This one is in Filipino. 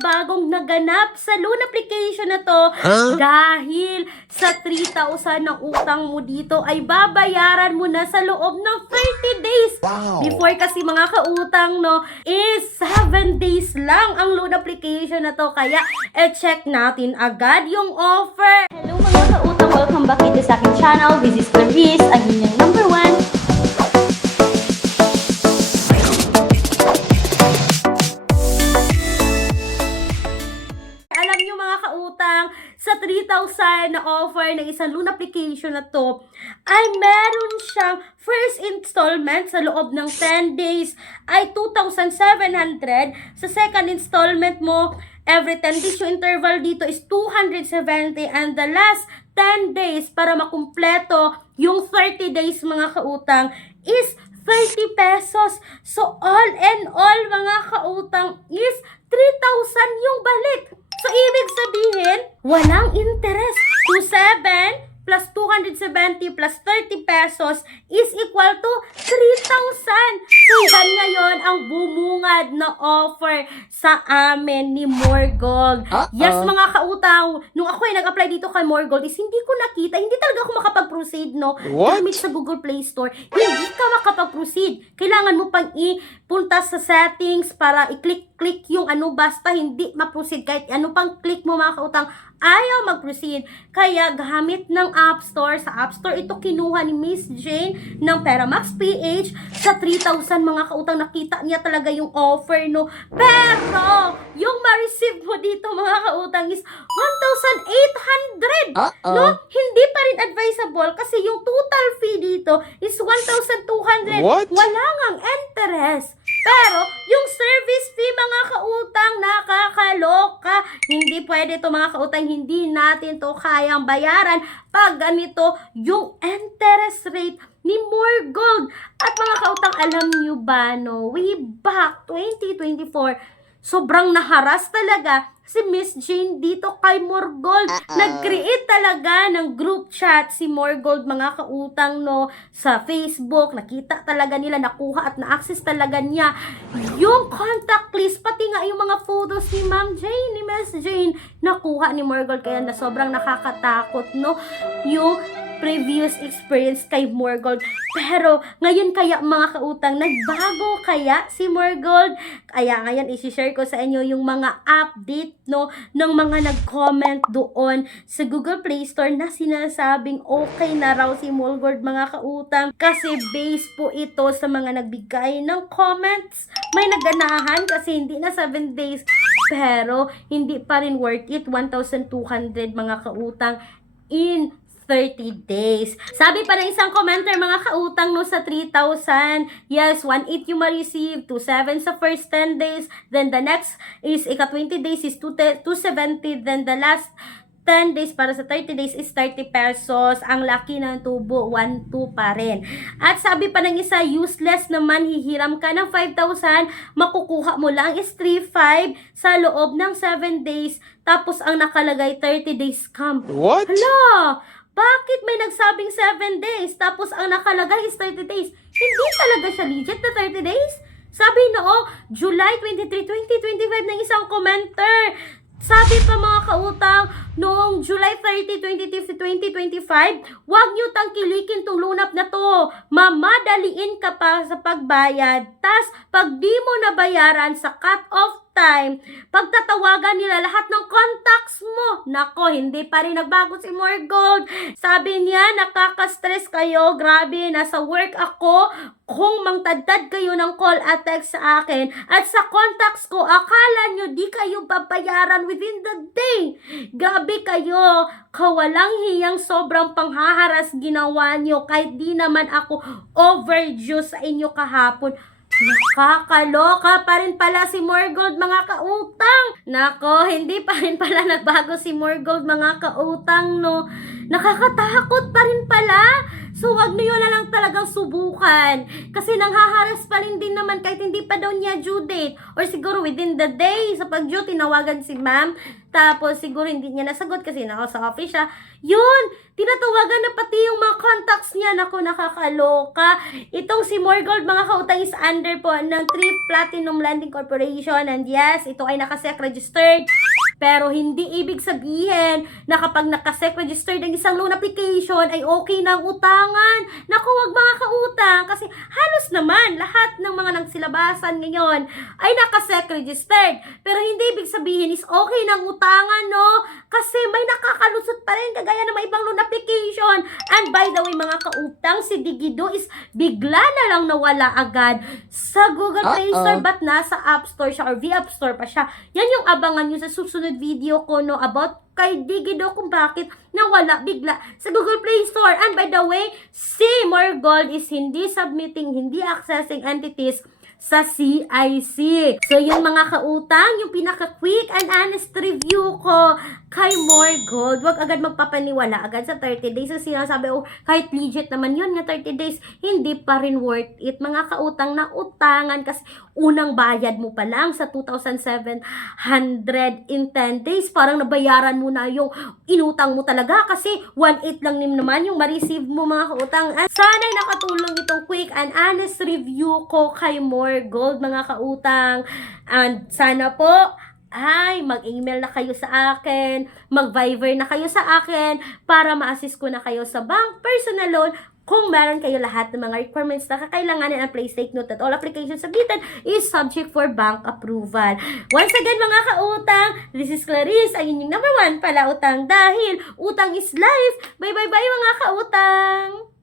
bagong naganap sa loan application na to. Dahil sa 3,000 ng utang mo dito ay babayaran mo na sa loob ng 30 days. Before kasi mga kautang, no, is 7 days lang ang loan application na to. Kaya, check natin agad yung offer. Hello mga kautang, welcome back dito sa aking channel. This is Clarice, ang inyong number 1. Sa 3,000 na offer ng isang loan application na to, ay meron siyang first installment sa loob ng 10 days ay 2,700. Sa second installment mo, every 10 days yung interval dito is 270. And the last 10 days para makumpleto yung 30 days mga kautang is 30 pesos. So all in all mga kautang is 3,000 yung balik. So, ibig sabihin, walang interest. 27 plus 270 plus 30 pesos is equal to 3,000. So, yan ngayon ang bumungad na offer sa amin ni Morgold. Yes, mga kautang, nung ako ay nag-apply dito kay Morgold is hindi ko nakita, hindi talaga ako makapag-proceed, no? Gamit sa Google Play Store, hindi ka makapag-proceed. Kailangan mo pang ipunta sa settings para i-click yung ano, basta hindi ma-proceed. Kahit ano pang click mo mga kautang, ayaw mag-proceed. Kaya gamit ng App Store, sa App Store ito kinuha ni Miss Jane ng Peramax PH sa 3,000 mga kautang. Nakita niya talaga yung offer, no? Pero yung ma-receive mo dito mga kautang is 1,800. No? Hindi pa rin advisable kasi yung total fee dito is 1,200. Wala ngang interest. Pero, yung service fee mga kautang, nakakaloka. Hindi pwede to mga kautang, hindi natin to kayang bayaran pag ganito yung interest rate ni Morgold. At mga kautang, alam nyo ba, no, way back 2024, sobrang naharas talaga si Miss Jane dito kay Morgold. Nag-create talaga ng group chat si Morgold mga kautang, no, sa Facebook. Nakita talaga nila, nakuha at na-access talaga niya yung contact list, pati nga yung mga photos ni Ma'am Jane, ni Miss Jane, nakuha ni Morgold. Kaya na sobrang nakakatakot, no, yung previous experience kay Morgold. Pero ngayon kaya mga kautang, nagbago kaya si Morgold? Kaya ngayon i-share ko sa inyo yung mga update, no, ng mga nag-comment doon sa Google Play Store na sinasabing okay na raw si Morgold mga kautang. Kasi base po ito sa mga nagbigay ng comments. May naganahan kasi hindi na 7 days. Pero hindi pa rin worth it. 1,200 mga kautang in 30 days. Sabi pa ng isang commenter mga kautang, no, sa 3,000, yes, 1,800 yung ma-receive, 2,700 sa first 10 days, then the next is ika 20 days is 270, then the last 10 days para sa 30 days is 30 pesos. Ang laki ng tubo, 1,200 pa rin. At sabi pa ng isa, useless naman, hihiram ka ng 5,000, makukuha mo lang is 3,500 sa loob ng 7 days, tapos ang nakalagay 30 days scam. What? Hala! Bakit may nagsabing 7 days tapos ang nakalagay is 30 days? Hindi talaga siya legit na 30 days? Sabi no, July 23, 2025 ng isang commenter. Sabi pa mga kautang, noong July 30, 2025, huwag nyo tangkilikin tong lunap na to. Mamadaliin ka pa sa pagbayad. Tas, pag di mo nabayaran sa cut-off time, pagtatawagan nila lahat ng contacts mo. Nako, hindi pa rin nagbago si Morgold. Sabi niya, nakaka-stress kayo. Grabe, nasa work ako. Kung mangtadtad kayo ng call at text sa akin at sa contacts ko, akala nyo di kayo babayaran within the day. Grabe kayo. Kawalang hiyang sobrang panghaharas ginawa nyo kahit di naman ako overdue sa inyo kahapon. Nakakaloka pa rin pala si Morgold mga kautang. Nako, hindi pa rin pala nagbago si Morgold mga kautang, no. nakakatakot pa rin pala. So, wag niyo na lang talagang subukan. Kasi nanghaharas pa rin din naman kahit hindi pa daw niya due date. Or siguro within the day, sa pag-due, tinawagan si ma'am. Tapos, siguro hindi niya nasagot kasi sa office siya. Yun! Tinatawagan na pati yung mga contacts niya. Naku, nakakaloka. Itong si Morgold, mga kautang, is under po ng Thrift Platinum Lending Corporation. And yes, ito ay nakasec registered. Pero hindi ibig sabihin na kapag nakasec registered ang isang loan application ay okay na ang utangan. Naku, wag mga kautang kasi halos naman lahat ng mga nagsilabasan ngayon ay nakasec registered. Pero hindi ibig sabihin is okay na ang utangan, no? Kasi may nakakalusot pa rin kagaya ng mga ibang loan application. And by the way mga kautang, si Digido is bigla na lang nawala agad sa Google Play Store but nasa App Store siya or V-App Store pa siya. Yan yung abangan nyo sa susunod video ko, no, about kay Digido kung bakit nawala bigla sa Google Play Store. And by the way, si Morgold is hindi submitting, hindi accessing entities sa CIC. So, yun mga kautang, yung pinaka-quick and honest review ko kay Morgold. Huwag agad magpapaniwala agad sa 30 days. Kasi sinasabi, kahit legit naman yun nga 30 days, hindi pa rin worth it. Mga kautang na utangan kasi unang bayad mo pa lang sa 2,700 in 10 days. Parang nabayaran mo na yung inutang mo talaga kasi 1/8 lang naman yung ma-receive mo mga kautang. At sana'y nakatulong itong quick and honest review ko kay Morgold mga kautang. And sana po ay mag-email na kayo sa akin, mag-Viber na kayo sa akin para ma-assist ko na kayo sa bank personal loan kung meron kayo lahat ng mga requirements na kakailanganin. And please take note that all applications submitted is subject for bank approval. Once again mga kautang, this is Clarice, ang inyong number 1 pala utang dahil utang is life. Bye bye bye mga kautang!